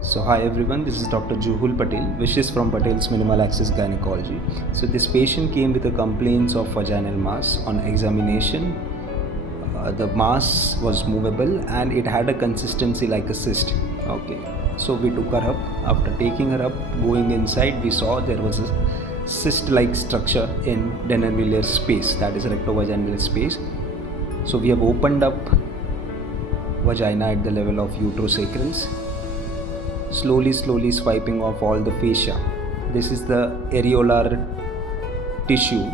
So hi everyone, this is Dr. Juhul Patel, wishes from Patel's Minimal Access Gynecology. So this patient came with a complaints of vaginal mass. On examination, the mass was movable and it had a consistency like a cyst. Okay, so we took her up. After taking her up, going inside, we saw there was a cyst-like structure in Denonvilliers space, that is rectovaginal space. So we have opened up vagina at the level of uterosacrals, slowly swiping off all the fascia. This is the areolar tissue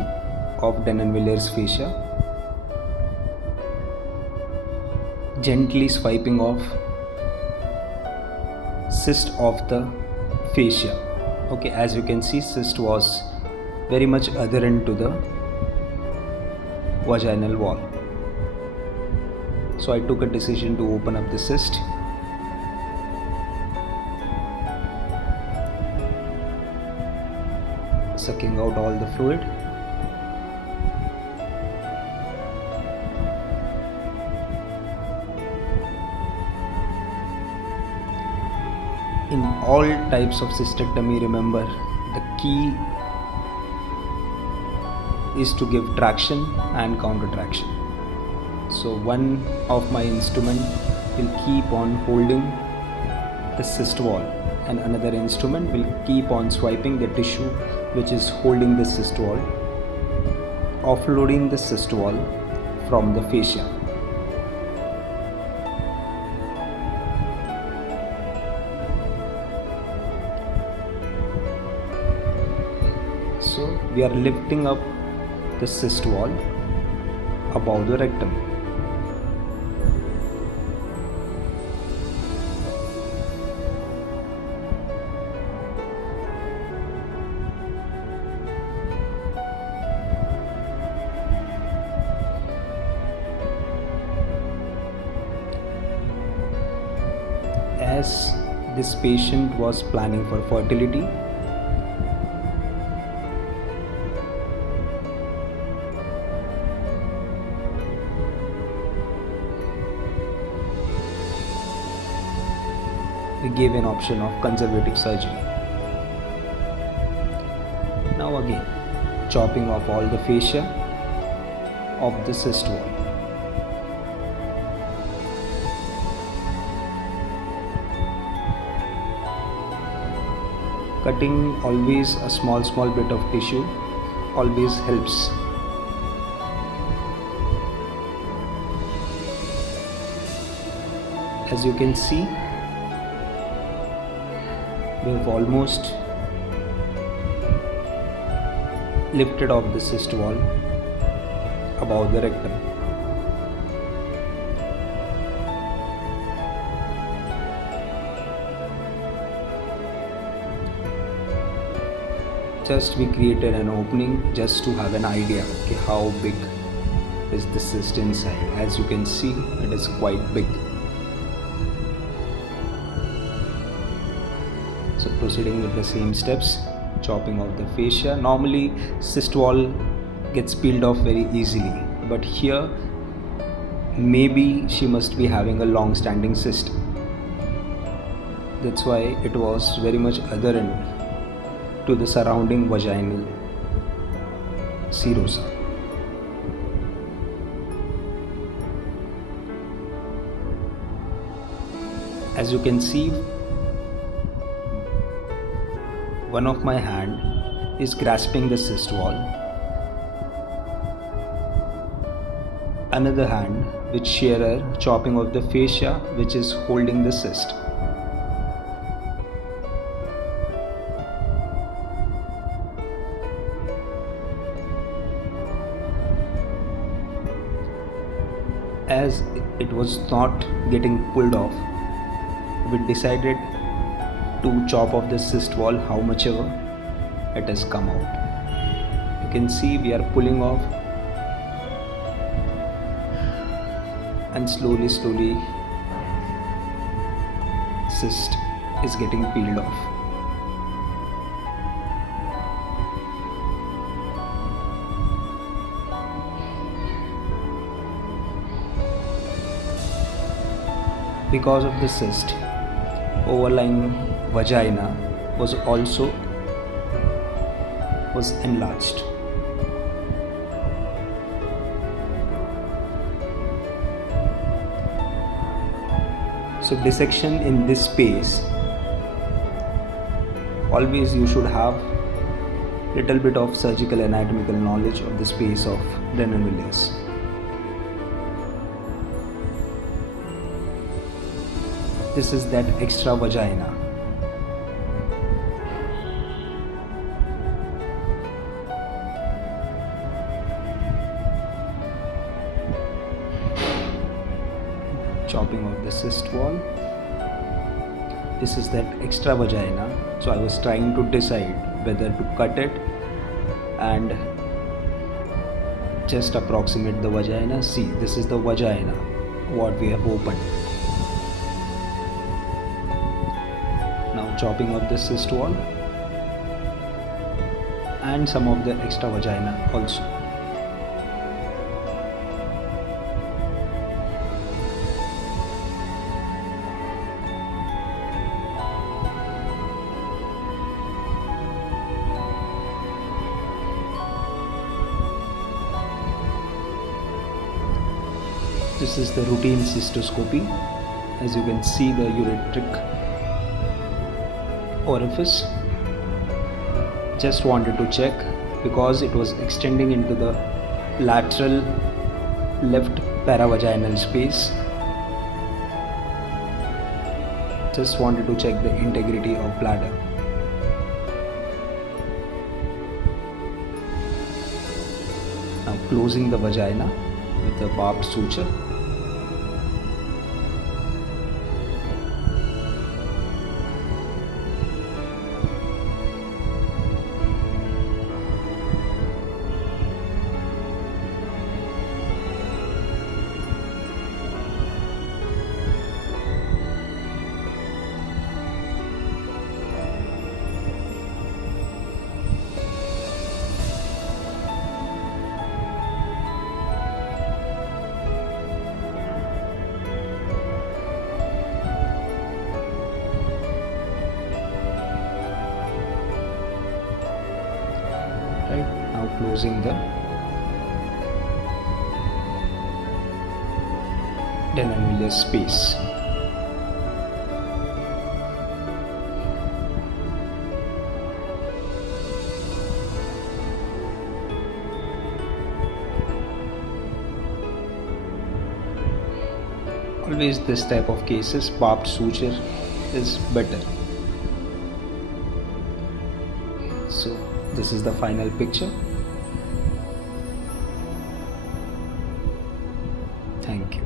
of Denonvilliers fascia. Gently swiping off cyst of the fascia. Okay, as you can see, cyst was very much adherent to the vaginal wall. So I took a decision to open up the cyst. Sucking out all the fluid. In all types of cystectomy, remember, the key is to give traction and counter traction. So one of my instrument will keep on holding the cyst wall and another instrument will keep on swiping the tissue which is holding the cyst wall, offloading the cyst wall from the fascia. So we are lifting up the cyst wall above the rectum. As this patient was planning for fertility, we gave an option of conservative surgery. Now again, chopping off all the fascia of the cyst wall. Cutting always a small bit of tissue always helps. As you can see, we have almost lifted off the cyst wall above the rectum. Just we created an opening just to have an idea, okay, how big is the cyst inside. As you can see, it is quite big. So proceeding with the same steps, chopping off the fascia. Normally cyst wall gets peeled off very easily, but here maybe she must be having a long standing cyst. That's why it was very much adherent to the surrounding vaginal serosa. As you can see, one of my hand is grasping the cyst wall, another hand with shearer chopping off the fascia which is holding the cyst. As it was not getting pulled off, we decided to chop off the cyst wall how much ever it has come out. You can see we are pulling off and slowly cyst is getting peeled off. Because of the cyst, overlying vagina was enlarged. So dissection in this space, always you should have little bit of surgical anatomical knowledge of the space of Denonvilliers. This is that extra vagina. Chopping of the cyst wall. This is that extra vagina. So I was trying to decide whether to cut it and just approximate the vagina. See, this is the vagina what we have opened. Now chopping of the cyst wall and some of the extra vagina also. This is the routine cystoscopy. As you can see, the ureteric orifice. Just wanted to check because it was extending into the lateral left paravaginal space. Just wanted to check the integrity of bladder. Now closing the vagina with a barbed suture. Now closing the Denonvilliers space. Always this type of cases, barbed suture is better. So this is the final picture. Thank you.